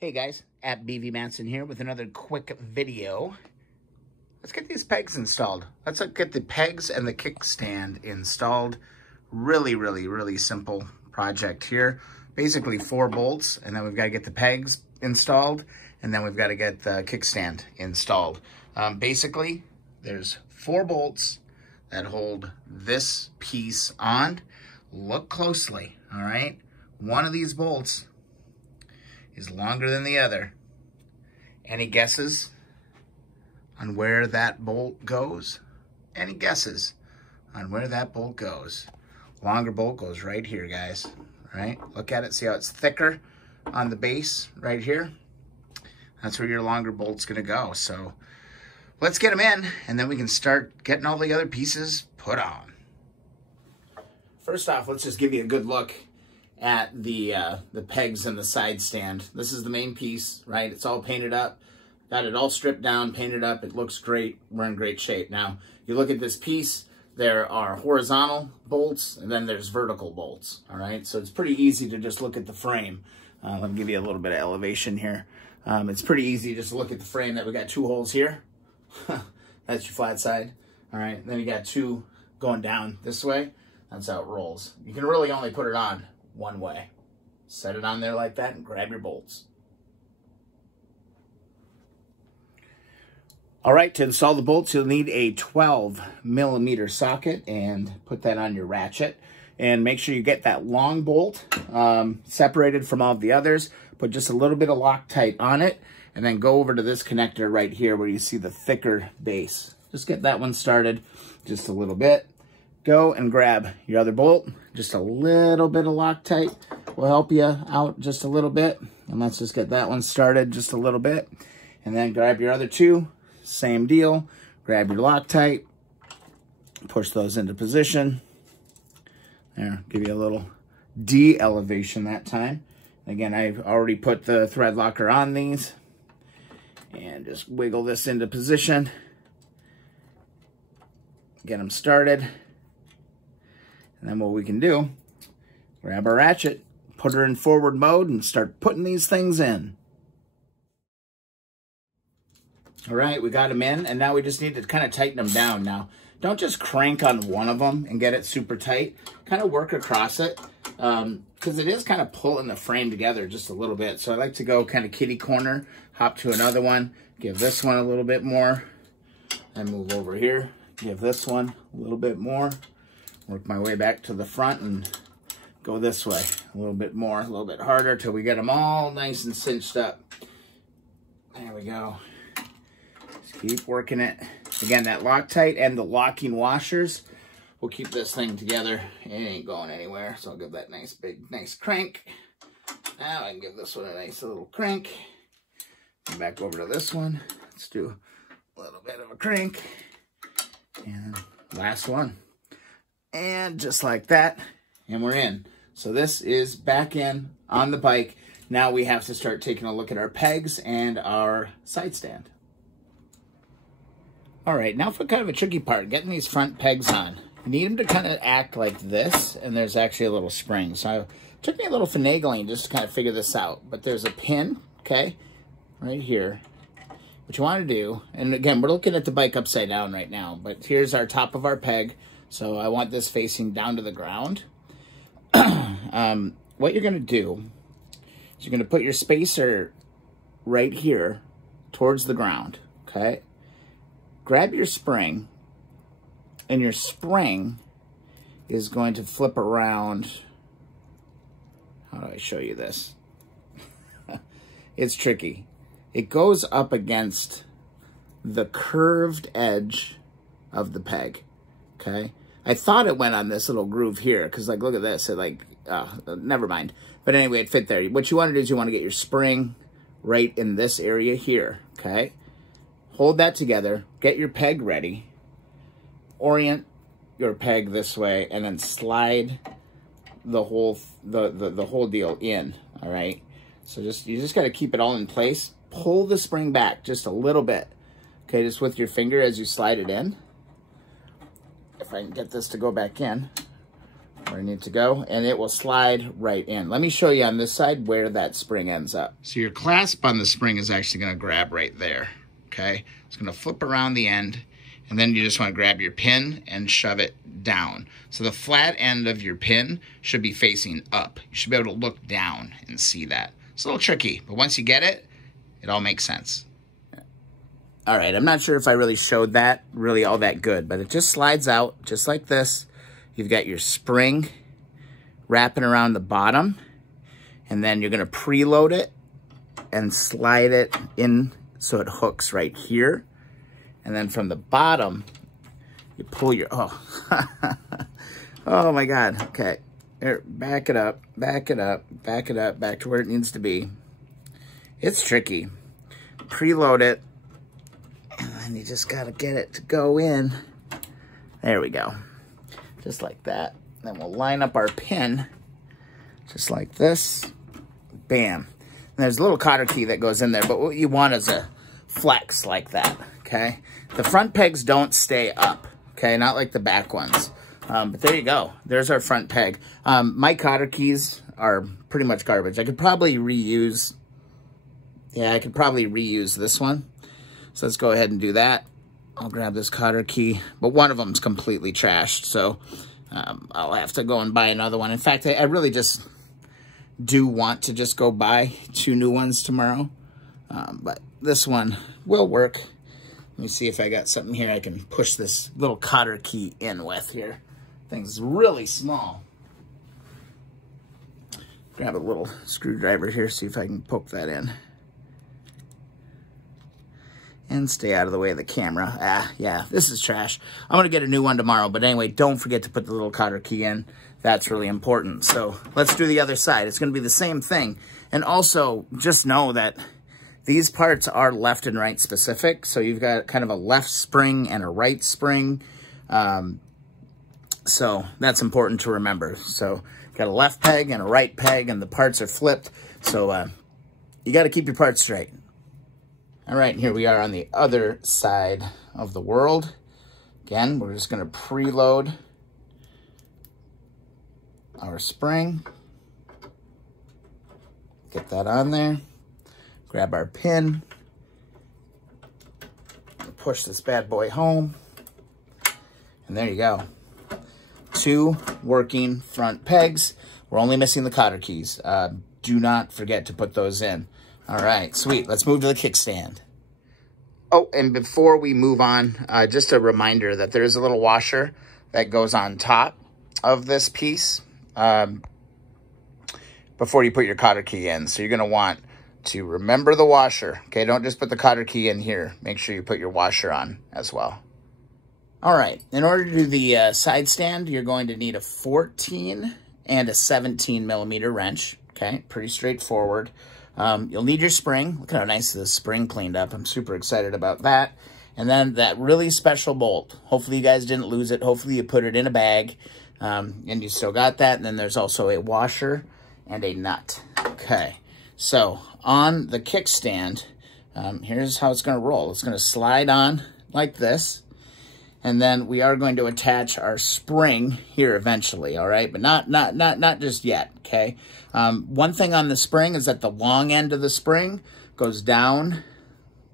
Hey guys, at BV Manson here with another quick video. Let's get these pegs installed. Let's get the pegs and the kickstand installed. Really simple project here. Basically 4 bolts, and then we've got to get the pegs installed, and then we've got to get the kickstand installed. Basically, there's 4 bolts that hold this piece on. Look closely, all right? One of these bolts is longer than the other. Any guesses on where that bolt goes? Any guesses on where that bolt goes? Longer bolt goes right here, guys. Right? Look at it. See how it's thicker on the base right here? That's where your longer bolt's gonna go. So let's get them in, and then we can start getting all the other pieces put on. First off, let's just give you a good look at the pegs and the side stand. This is the main piece, right? It's all painted up. Got it all stripped down, painted up. It looks great. We're in great shape. Now, you look at this piece, there are horizontal bolts, and then there's vertical bolts, all right? So it's pretty easy to just look at the frame. Let me give you a little bit of elevation here. It's pretty easy just to look at the frame that we got 2 holes here. That's your flat side, all right? Then you got 2 going down this way. That's how it rolls. You can really only put it on one way. Set it on there like that and grab your bolts. All right, to install the bolts, you'll need a 12mm socket and put that on your ratchet. And make sure you get that long bolt separated from all of the others. Put just a little bit of Loctite on it, and then go over to this connector right here where you see the thicker base. Just get that one started just a little bit. Go and grab your other bolt. Just a little bit of Loctite will help you out just a little bit. And let's just get that one started just a little bit. And then grab your other 2. Same deal. Grab your Loctite. Push those into position. There, give you a little de-elevation that time. Again, I've already put the thread locker on these. And just wiggle this into position. Get them started. And then what we can do, grab our ratchet, put her in forward mode, and start putting these things in. All right, we got them in, and now we just need to kind of tighten them down. Now, don't just crank on one of them and get it super tight. Kind of work across it, because it is kind of pulling the frame together just a little bit. So I like to go kind of kitty corner, hop to another one, give this one a little bit more, and move over here, give this one a little bit more. Work my way back to the front and go this way. A little bit more, a little bit harder till we get them all nice and cinched up. There we go. Just keep working it. Again, that Loctite and the locking washers will keep this thing together. It ain't going anywhere, so I'll give that nice crank. Now I can give this one a nice little crank. Come back over to this one. Let's do a little bit of a crank. And last one. And just like that, and we're in. So this is back in on the bike. Now we have to start taking a look at our pegs and our side stand. All right, now for kind of a tricky part, getting these front pegs on. You need them to kind of act like this, and there's actually a little spring. So it took me a little finagling just to kind of figure this out. But there's a pin, okay, right here. What you want to do, and again, we're looking at the bike upside down right now, but here's our top of our peg. So I want this facing down to the ground. What you're going to do is you're going to put your spacer right here towards the ground, okay? Grab your spring, and your spring is going to flip around. How do I show you this? It's tricky. It goes up against the curved edge of the peg, okay? I thought it went on this little groove here, because, like, look at this. It, like, never mind. But anyway, it fit there. What you want to do is you want to get your spring right in this area here, okay? Hold that together. Get your peg ready. Orient your peg this way, and then slide the whole the whole deal in, all right? So you just got to keep it all in place. Pull the spring back just a little bit, okay, just with your finger as you slide it in. If I can get this to go back in. where I need to go, and it will slide right in. Let me show you on this side where that spring ends up. So your clasp on the spring is actually going to grab right there, okay? It's going to flip around the end, and then you just want to grab your pin and shove it down. So the flat end of your pin should be facing up. You should be able to look down and see that. It's a little tricky, but once you get it, it all makes sense. All right, I'm not sure if I really showed that really all that good, but it just slides out just like this. You've got your spring wrapping around the bottom, and then you're gonna preload it and slide it in so it hooks right here. And then from the bottom, you pull your, oh my God, okay. Here, back it up, back it up, back it up, back to where it needs to be. It's tricky. Preload it, and then you just gotta get it to go in. There we go. Just like that. Then we'll line up our pin, just like this. Bam. And there's a little cotter key that goes in there, but what you want is a flex like that, okay? The front pegs don't stay up, okay? Not like the back ones. But there you go. There's our front peg. My cotter keys are pretty much garbage. I could probably reuse, this one. So let's go ahead and do that. I'll grab this cotter key, but one of them is completely trashed, so I'll have to go and buy another one. In fact, I really just do want to just go buy 2 new ones tomorrow, but this one will work. Let me see if I got something here I can push this little cotter key in with here. Thing's really small. Grab a little screwdriver here, see if I can poke that in. And stay out of the way of the camera. Yeah, this is trash. I'm gonna get a new one tomorrow, but anyway, don't forget to put the little cotter key in. That's really important. So let's do the other side. It's gonna be the same thing. And also, just know that these parts are left and right specific. So you've got kind of a left spring and a right spring. So that's important to remember. So got a left peg and a right peg, and the parts are flipped. So you got to keep your parts straight. All right, here we are on the other side of the world. Again, we're just going to preload our spring. Get that on there. Grab our pin. Push this bad boy home. And there you go. 2 working front pegs. We're only missing the cotter keys. Do not forget to put those in. All right, sweet. Let's move to the kickstand. Oh, and before we move on, just a reminder that there is a little washer that goes on top of this piece before you put your cotter key in. So you're going to want to remember the washer. Okay, don't just put the cotter key in here. Make sure you put your washer on as well. All right, in order to do the side stand, you're going to need a 14 and a 17 millimeter wrench. Okay, pretty straightforward. You'll need your spring. Look at how nice this spring cleaned up. I'm super excited about that. And then that really special bolt. Hopefully you guys didn't lose it. Hopefully you put it in a bag and you still got that. And then there's also a washer and a nut. Okay, so on the kickstand, here's how it's going to roll. It's going to slide on like this. And then we are going to attach our spring here eventually, all right? But not just yet, okay? One thing on the spring is that the long end of the spring goes down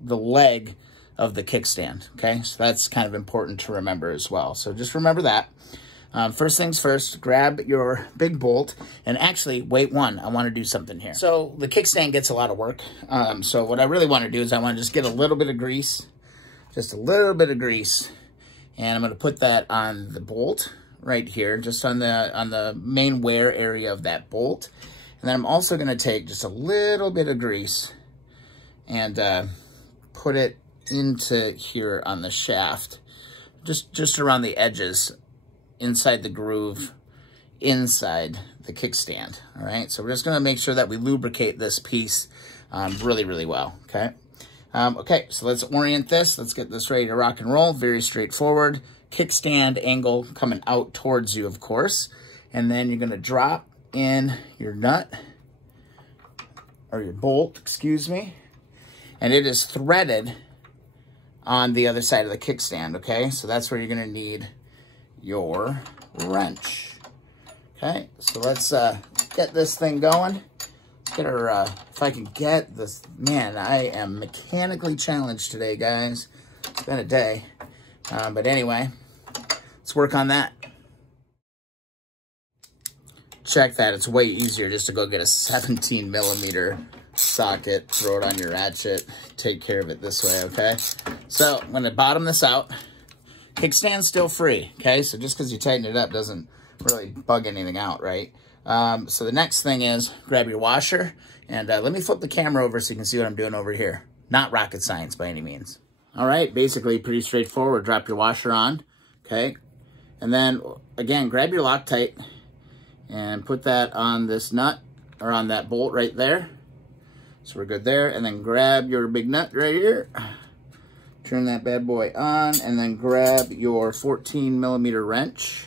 the leg of the kickstand, okay? So that's kind of important to remember as well. So just remember that. First things first, grab your big bolt. And actually, wait one, I want to do something here. So the kickstand gets a lot of work. So what I really want to do is I want to just get a little bit of grease, just a little bit of grease. And I'm going to put that on the bolt right here, just on the main wear area of that bolt. And then I'm also going to take just a little bit of grease and put it into here on the shaft, just around the edges, inside the groove, inside the kickstand. All right, so we're just going to make sure that we lubricate this piece really, really well, okay? Okay, so let's orient this. Let's get this ready to rock and roll. Very straightforward. Kickstand angle coming out towards you, of course. And then you're going to drop in your nut, or your bolt, excuse me. And it is threaded on the other side of the kickstand, okay? So that's where you're going to need your wrench. Okay, so let's get this thing going. Get her, if I can get this, man, I am mechanically challenged today, guys. It's been a day. But anyway, let's work on that. Check that, it's way easier just to go get a 17mm socket, throw it on your ratchet, take care of it this way, okay? So I'm gonna bottom this out. Kickstand's still free, okay? So just because you tighten it up doesn't really bug anything out, right? So the next thing is grab your washer, and let me flip the camera over so you can see what I'm doing over here. Not rocket science by any means. All right, basically pretty straightforward. Drop your washer on, okay? And then, again, grab your Loctite and put that on this nut, or on that bolt right there. So we're good there. And then grab your big nut right here. Turn that bad boy on, and then grab your 14mm wrench.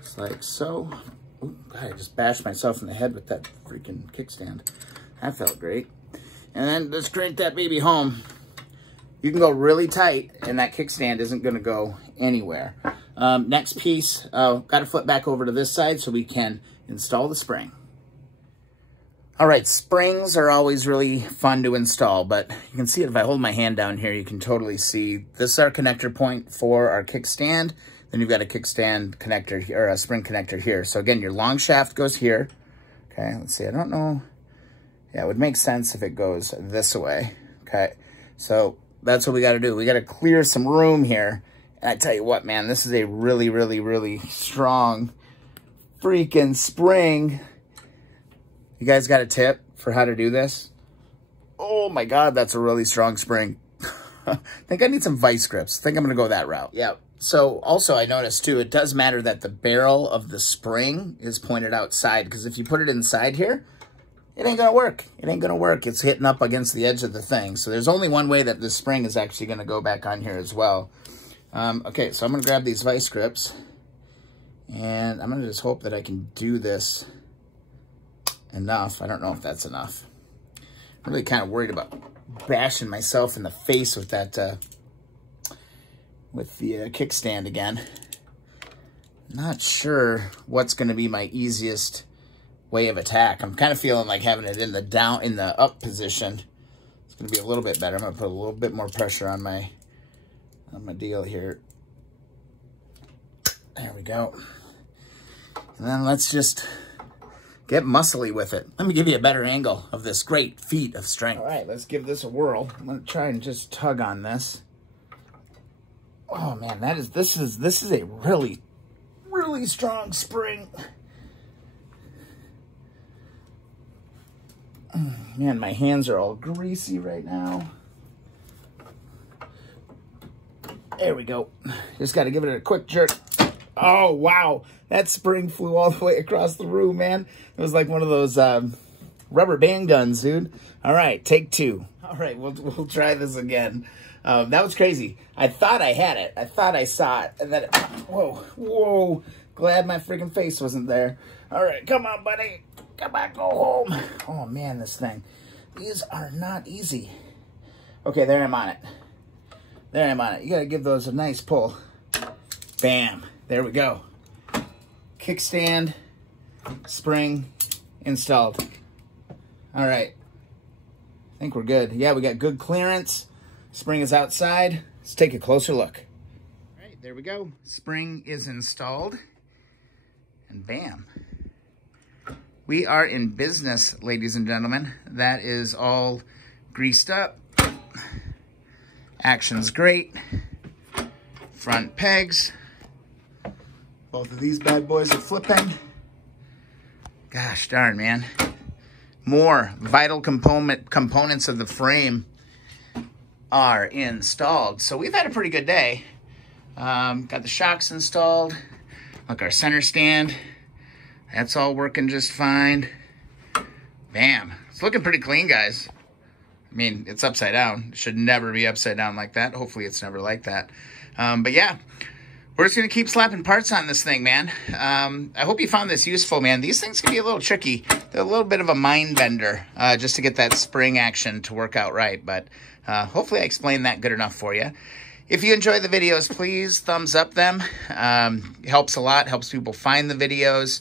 Just like so. Ooh, God, I just bashed myself in the head with that freaking kickstand. That felt great. And then just crank that baby home. You can go really tight, and that kickstand isn't gonna go anywhere. Next piece, got to flip back over to this side so we can install the spring. All right, springs are always really fun to install, but you can see it if I hold my hand down here, you can totally see this is our connector point for our kickstand. Then you've got a kickstand connector here, or a spring connector here. So again, your long shaft goes here. Okay, let's see, I don't know. Yeah, it would make sense if it goes this way. Okay, so that's what we got to do. We got to clear some room here. And I tell you what, man, this is a really, really, really strong freaking spring. You guys got a tip for how to do this? Oh my God, that's a really strong spring. I think I need some vice grips. I think I'm gonna go that route. Yeah, so also I noticed too, it does matter that the barrel of the spring is pointed outside, because if you put it inside here, it ain't gonna work. It ain't gonna work. It's hitting up against the edge of the thing. So there's only one way that this spring is actually gonna go back on here as well. Okay, so I'm gonna grab these vice grips, and I'm gonna just hope that I can do this enough. I don't know if that's enough. I'm really kind of worried about bashing myself in the face with that, with the kickstand again. Not sure what's going to be my easiest way of attack. I'm kind of feeling like having it in the up position. It's going to be a little bit better. I'm going to put a little bit more pressure on my deal here. There we go. And then let's just get muscly with it. Let me give you a better angle of this great feat of strength. All right, let's give this a whirl. I'm gonna try and just tug on this. Oh man, this is a really, really strong spring. Man, my hands are all greasy right now. There we go. Just got to give it a quick jerk. Oh, wow. That spring flew all the way across the room, man. It was like one of those rubber band guns, dude. All right, take two. All right, we'll try this again. That was crazy. I thought I had it. I thought I saw it. And then it, whoa. Glad my freaking face wasn't there. All right, come on, buddy. Come on, go home. Oh, man, this thing. These are not easy. Okay, there I'm on it. There I'm on it. You got to give those a nice pull. Bam. There we go. Kickstand, spring installed. All right. I think we're good. Yeah, we got good clearance. Spring is outside. Let's take a closer look. All right, there we go. Spring is installed. And bam. We are in business, ladies and gentlemen. That is all greased up. Action's great. Front pegs. Both of these bad boys are flipping. Gosh darn, man. More vital components of the frame are installed. So we've had a pretty good day. Got the shocks installed. Look, our center stand. That's all working just fine. Bam. It's looking pretty clean, guys. I mean, it's upside down. It should never be upside down like that. Hopefully it's never like that. But yeah, we're just going to keep slapping parts on this thing, man. I hope you found this useful, man. These things can be a little tricky. They're a little bit of a mind bender just to get that spring action to work out right. But hopefully I explained that good enough for you. If you enjoy the videos, please thumbs up them. Helps a lot, helps people find the videos,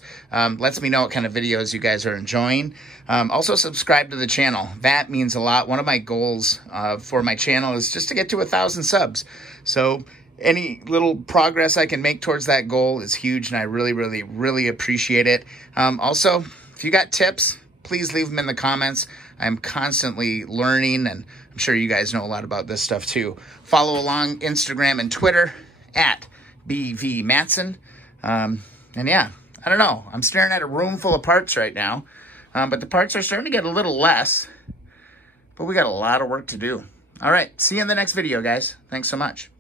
lets me know what kind of videos you guys are enjoying. Also subscribe to the channel. That means a lot. One of my goals for my channel is just to get to 1,000 subs. So any little progress I can make towards that goal is huge, and I really, really, really appreciate it. Also, if you got tips, please leave them in the comments. I'm constantly learning, and I'm sure you guys know a lot about this stuff too. Follow along Instagram and Twitter at BV Matson. And yeah, I don't know. I'm staring at a room full of parts right now, but the parts are starting to get a little less, but we got a lot of work to do. All right, see you in the next video, guys. Thanks so much.